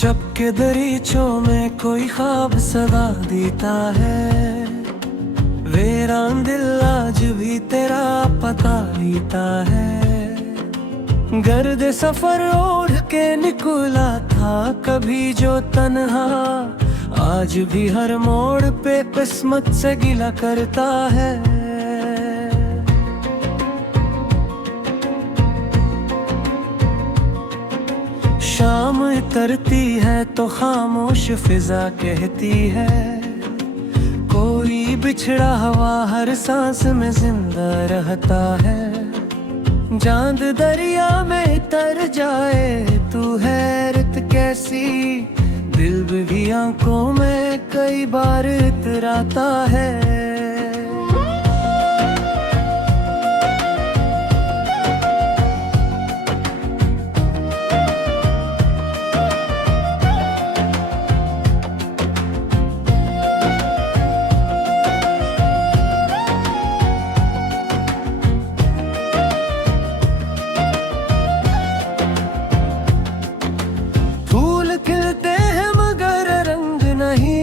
जब के दरीचों में कोई ख्वाब सदा देता है, वीरान दिल आज भी तेरा पता लेता है। गर्द सफर ओढ़ के निकला था कभी जो तन्हा, आज भी हर मोड़ पे किस्मत से गिला करता है। शाम उतरती है तो खामोश फिजा कहती है, कोई बिछड़ा हुआ हर सांस में जिंदा रहता है। चांद दरिया में तर जाए तू हैरत कैसी, दिल भी आंखों में कई बार इतराता है।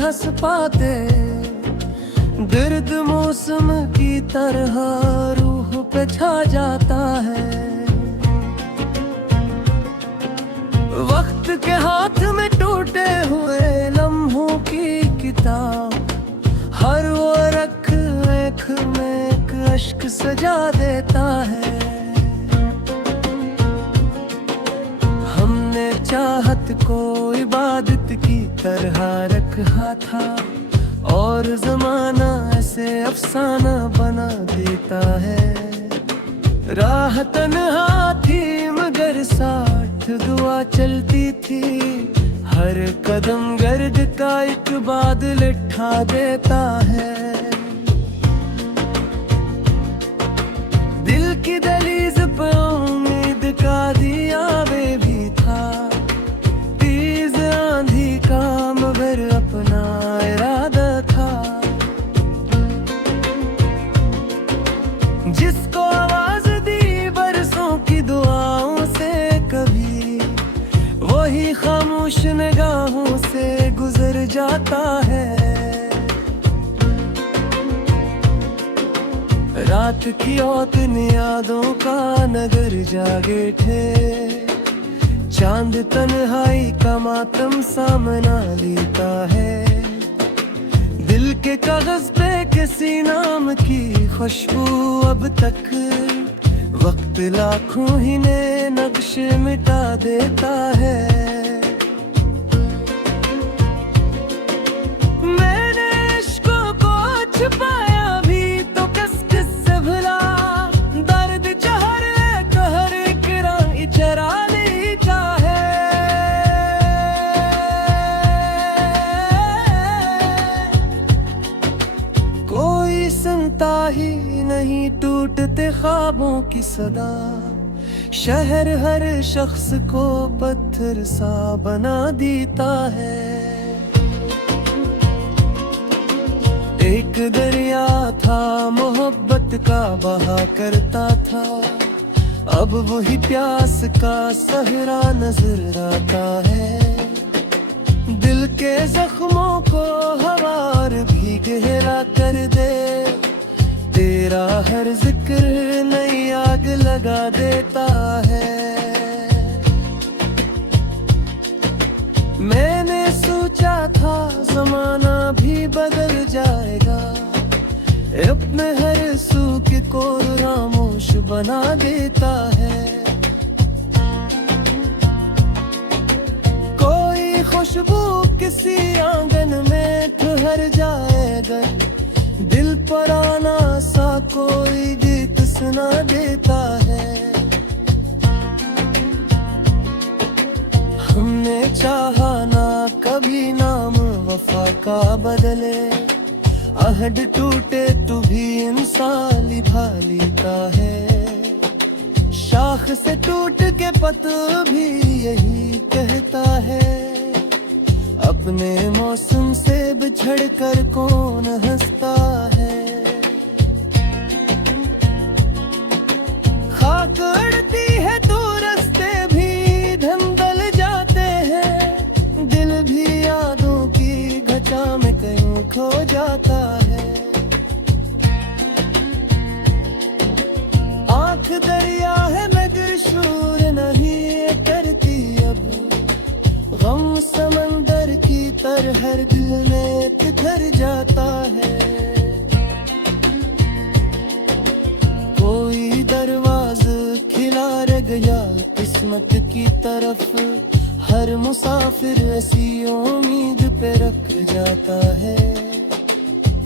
हंस पाते दर्द मौसम की तरह रूह पे छा जाता है। वक्त के हाथ में टूटे हुए लम्हों की किताब, हर वो रख आँख में एक अश्क सजा देता है। हमने चाहत को इबादत की तरह रखा था, और जमाना ऐसे अफसाना बना देता है। राह तन्हा थी मगर साथ दुआ चलती थी, हर कदम गर्द का एक बादल उठा देता है। दिल की दहलीज पे उम्मीद का दिया वे भी था, तेज आंधी का मगर अपना इरादा था। जिसको आवाज दी बरसों की दुआओं से कभी, वही खामोश निगाहों से गुजर जाता है। रात की औतन यादों का नगर जागे थे, चांद तन्हाई का मातम सामना लेता है। दिल के कागज पे किसी नाम की खुशबू अब तक, वक्त लाखों ही ने नक्श मिटा देता है। मैंने इश्कों को छुपाया भी तो किस से भुला, दर्द चहर कहर किरा इचरा ही नहीं टूटते ख्वाबों की सदा। शहर हर शख्स को पत्थर सा बना देता है। एक दरिया था मोहब्बत का बहा करता था, अब वही प्यास का सहरा नजर आता है। दिल के जख्मों को हवार भी गहरा कर दे, तेरा हर जिक्र नई आग लगा देता है। मैंने सोचा था जमाना भी बदल जाएगा, अपने हर सूख को खामोश बना देता है। कोई खुशबू किसी आंगन में ठहर जाएगा, दिल पर आना सा कोई गीत सुना देता है। हमने चाहा ना कभी नाम वफा का बदले, आहद टूटे तो भी इंसान निभा लेता है। शाख से टूट के पत्ता भी यही कहता है, अपने मौसम से बिछड़ कर कौन हंसता है। खाक उड़ती है तो रास्ते भी धंधल जाते हैं, गया किस्मत की तरफ। हर मुसाफिर ऐसी उम्मीद पे रख जाता है,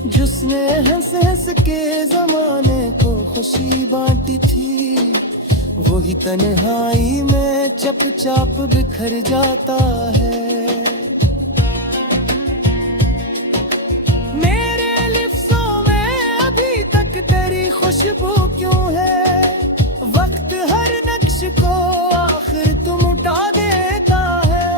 जिसने हंस हंस के जमाने को खुशी बांटी थी, वही तन्हाई में चुपचाप बिखर जाता है। मेरे लिफ्ज़ों में अभी तक तेरी खुशबू क्यों है? वक्त हर नक्श को आखिर तुम उठा देता है।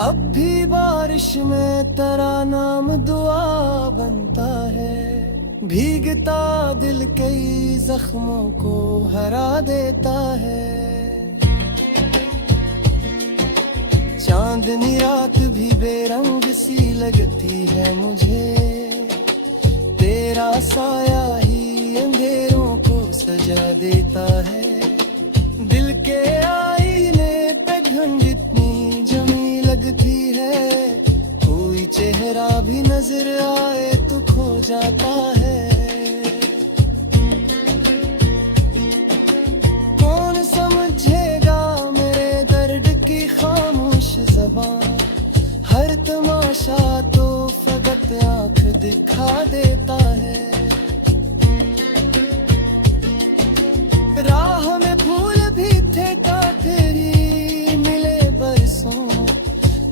अब भी बारिश में तेरा नाम दुआ बनता है, भीगता दिल कई जख्मों को हरा देता है। चांदनी रात भी बेरंग सी लगती है मुझे, तेरा साया ही अंधेरों को सजा देता है। दिल के आईने पे घंट इतनी जमी लगती है, कोई चेहरा भी नजर आए तो खो जाता है। कौन समझेगा मेरे दर्द की खामोश ज़बान? हर तमाशा तो फकत आँख दिखा देता है। राह में फूल भी थे तेरी मिले बरसों,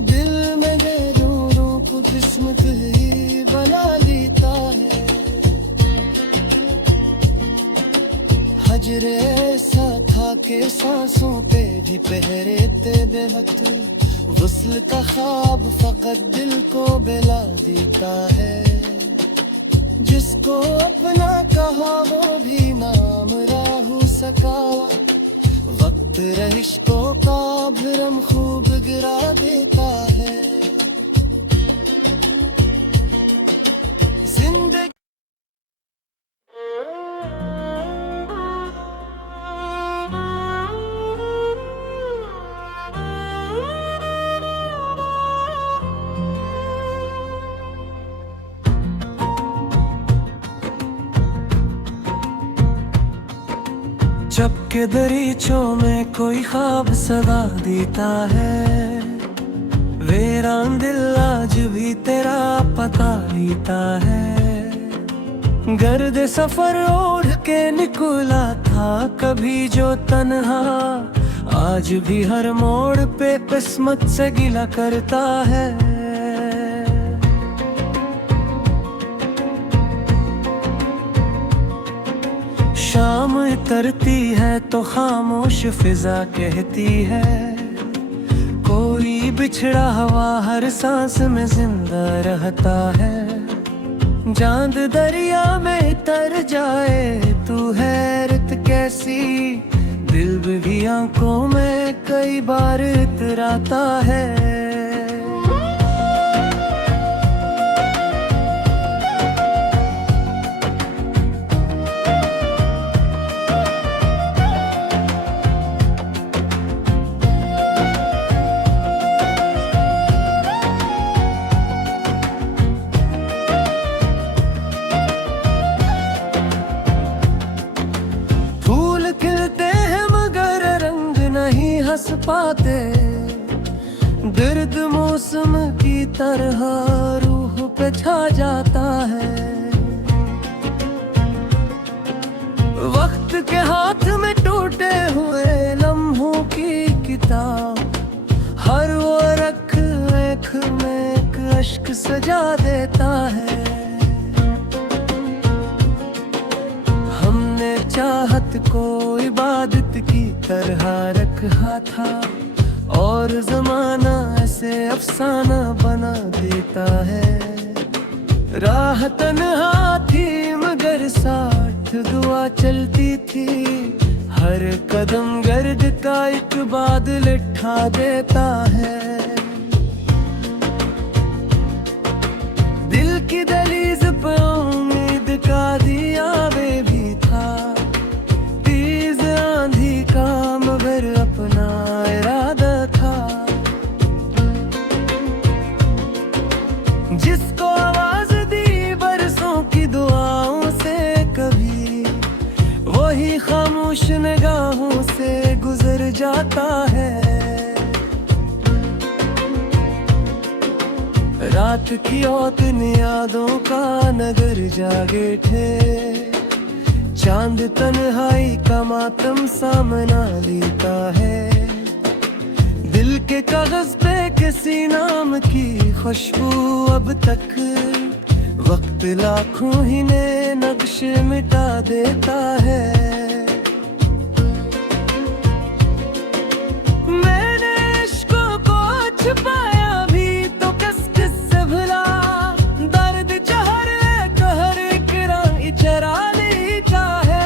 दिल में गैरों को किस्मत ही बना लेता है। हजरे ऐसा था के सांसों पे भी पहरे थे बेवक्त, वस्ल का ख्वाब फकत दिल को बेला देता है। जिसको अपना कहा वो भी नाम राहु सका, वक्त रिश्तों का भरम खूब गिरा देता है। जिंदगी जब के दरीचों में कोई ख्वाब सदा देता है, वीरान दिल आज भी तेरा पता लेता है। गर्द सफर ओढ़ के निकला था कभी जो तन्हा, आज भी हर मोड़ पे किस्मत से गिला करता है। शाम उतरती है तो खामोश फिजा कहती है, कोई बिछड़ा हुआ हर सांस में जिंदा रहता है। चांद दरिया में तर जाए तू हैरत कैसी, दिल भी आंखों में कई बार इतराता है। हंस पाते दर्द मौसम की तरह रूह पे छा जाता है। वक्त के हाथ में टूटे हुए लम्हों की किताब, हर वो रख आँख में एक अश्क सजा देता है। हमने चाहत को इबादत की तरह रखा था, और जमाना ऐसे अफसाना बना देता है। राह तन्हा थी मगर साथ दुआ चलती थी, हर कदम गर्द का एक बादल उठा देता है। दिल की दहलीज पे उम्मीद का दिया वे भी था, तेज आंधी का मगर अपना इरादा था। जिसको आवाज दी बरसों की रात की औतन यादों का नगर जागे थे, चांद तन्हाई का मातम सामना लेता है। दिल के कागज पे किसी नाम की खुशबू अब तक, वक्त लाखों ही ने नक्श मिटा देता है। मैंने इश्कों को छुपाया भी तो किस से भुला, दर्द जहर कहर इकरा इचरा लेता है।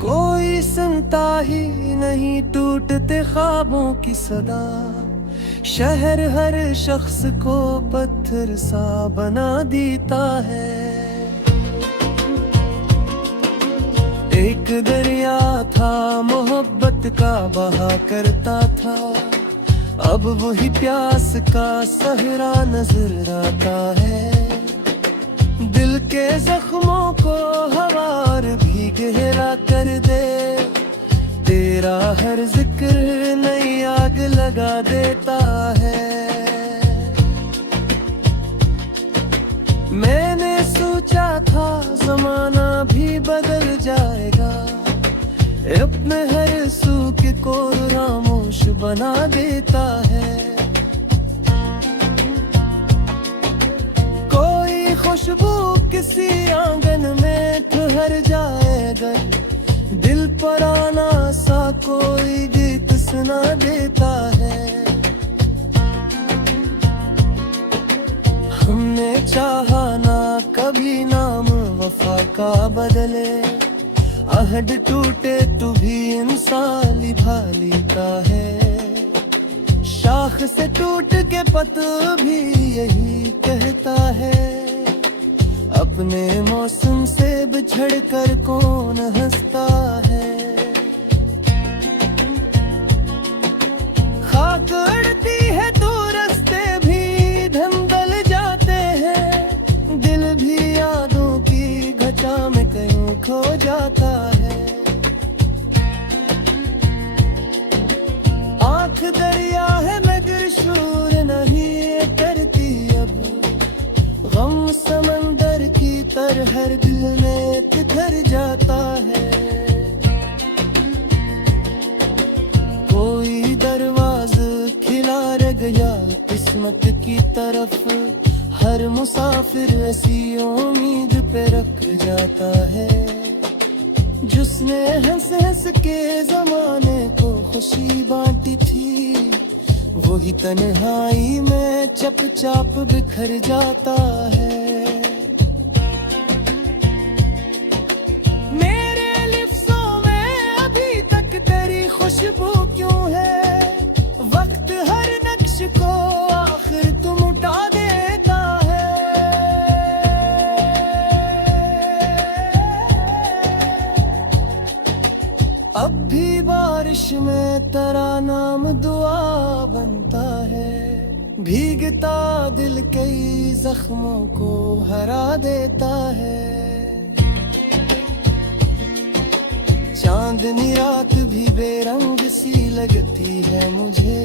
कोई सुनता ही नहीं टूटते ख्वाबों की सदा, शहर हर शख्स को पत्थर सा बना देता है। एक दरिया था मोहब्बत का बहा करता था, अब वही प्यास का सहरा नजर आता है। दिल के जख्मों को हवार भी गहरा कर दे, तेरा हर जिक्र नई आग लगा देता है। मैंने सोचा था जमाना भी बदल जाएगा, अपने हर सूख को खामोश बना देता है। कोई खुशबू किसी आंगन में ठहर जाएगा, दिल पर आना सा कोई गीत सुना देता है। हमने चाहा ना कभी नाम वफा का बदले, आहद टूटे तो भी इंसान निभा लेता है। शाख से टूट के पत्ता भी यही कहता है, अपने मौसम से बिछड़ कर कौन हंसता है। खाक उड़ती है तो रास्ते भी धंधल जाते हैं, दिल भी यादों की घटा में कहीं खो जाता है। आंख दरिया है मगर शोर नहीं करती अब, गम समंदर की तरह हर दिल में तितर जाता है। कोई दरवाज़ा खिला रह गया किस्मत की तरफ, हर मुसाफिर ऐसी उम्मीद पे रख जाता है। जिसने हंस हंस के जमाने को खुशी बांटी थी, वही तन्हाई में चुपचाप बिखर जाता है। मेरे लिफ्ज़ों में अभी तक तेरी खुशबू क्यों है, वक्त हर नक्श को आखिर तुम उठा देता है। अब भी बारिश में तेरा नाम दुआ बनता है, भीगता दिल कई जख्मों को हरा देता है। चांदनी रात भी बेरंग सी लगती है मुझे,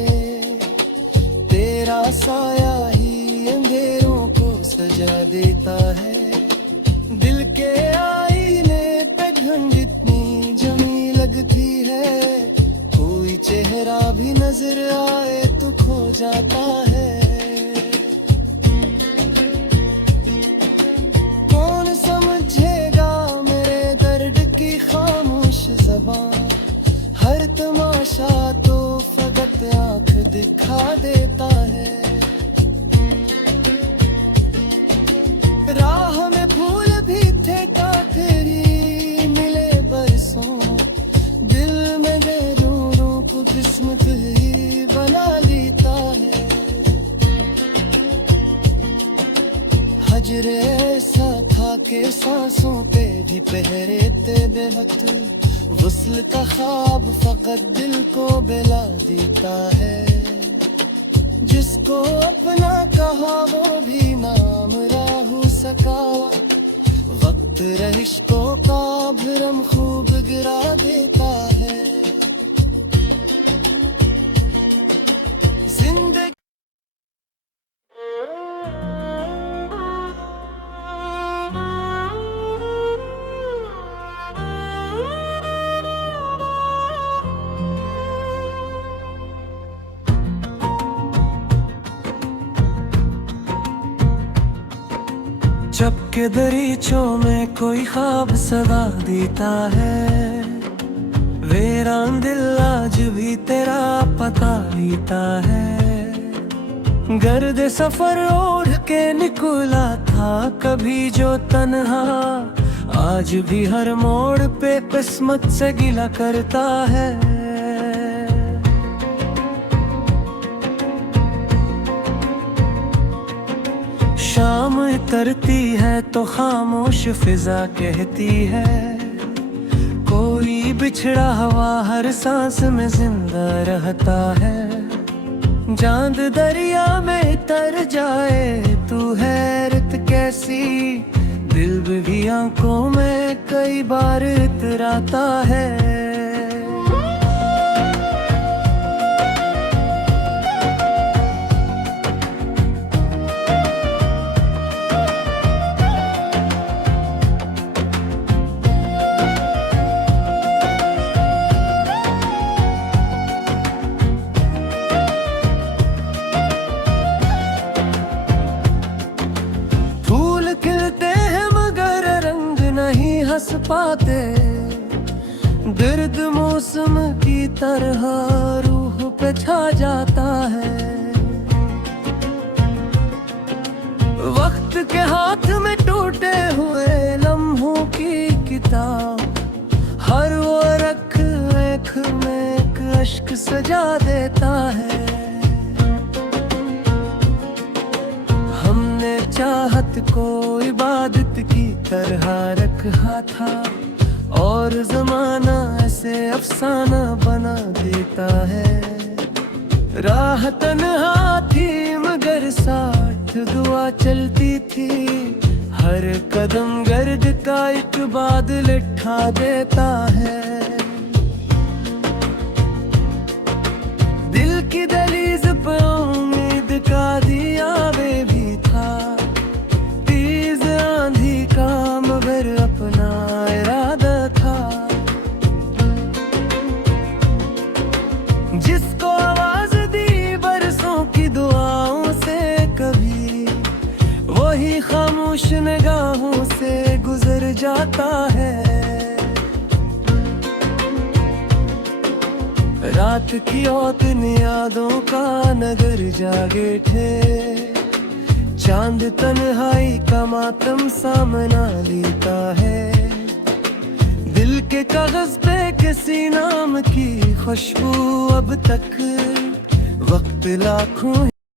तेरा साया ही अंधेरों को सजा देता है। दिल के आईने पे घंट इतनी जमी लगती है, कोई चेहरा भी नजर आए तो खो जाता है। कौन समझेगा मेरे दर्द की खामोश ज़बान, हर तमाशा तो फकत आंख दिखा देता है। राह में फूल भी थे काफिरी मिले बरसों, दिल में गैरों को किस्मत ही बना लेता है। हजरे ऐसा था के सांसों पे भी पहरे थे बेवक्त, वस्ल का ख्वाब फकत दिल को बिला देता है। जिसको अपना कहा वो भी नाम राहु सका, वक्त रिश्तों का भरम खूब गिरा देता है। जब के दरीचों में कोई ख्वाब सदा देता है, वीरान दिल आज भी तेरा पता लेता है। गर्द सफर ओढ़ के निकला था कभी जो तन्हा, आज भी हर मोड़ पे किस्मत से गिला करता है। शाम उतरती है तो खामोश फिजा कहती है, कोई बिछड़ा हुआ हर सांस में जिंदा रहता है। चांद दरिया में तर जाए तू हैरत कैसी, दिल भी आंखों में कई बार इतराता है। हंस पाते दर्द मौसम की तरह रूह पे छा जाता है। वक्त के हाथ में टूटे हुए लम्हों की किताब, हर वो रख आँख में एक अश्क सजा देता है। हमने चाहत को इबादत की तरह रखा था, और जमाना ऐसे अफसाना बना देता है। राह तन्हा थी मगर साथ दुआ चलती थी, हर कदम गर्द का एक बादल उठा देता है। दिल की दहलीज पे उम्मीद का दिया वे भी था, तेज आंधी का मगर अपना इरादा था। जिसको आवाज दी बरसों की दुआओं से कभी, वही खामोश निगाहों से गुजर जाता है। रात की औतन यादों का नगर जागे थे, चांद तन्हाई का मातम सामना लेता है। दिल के कागज पे किसी नाम की खुशबू अब तक, वक्त लाखों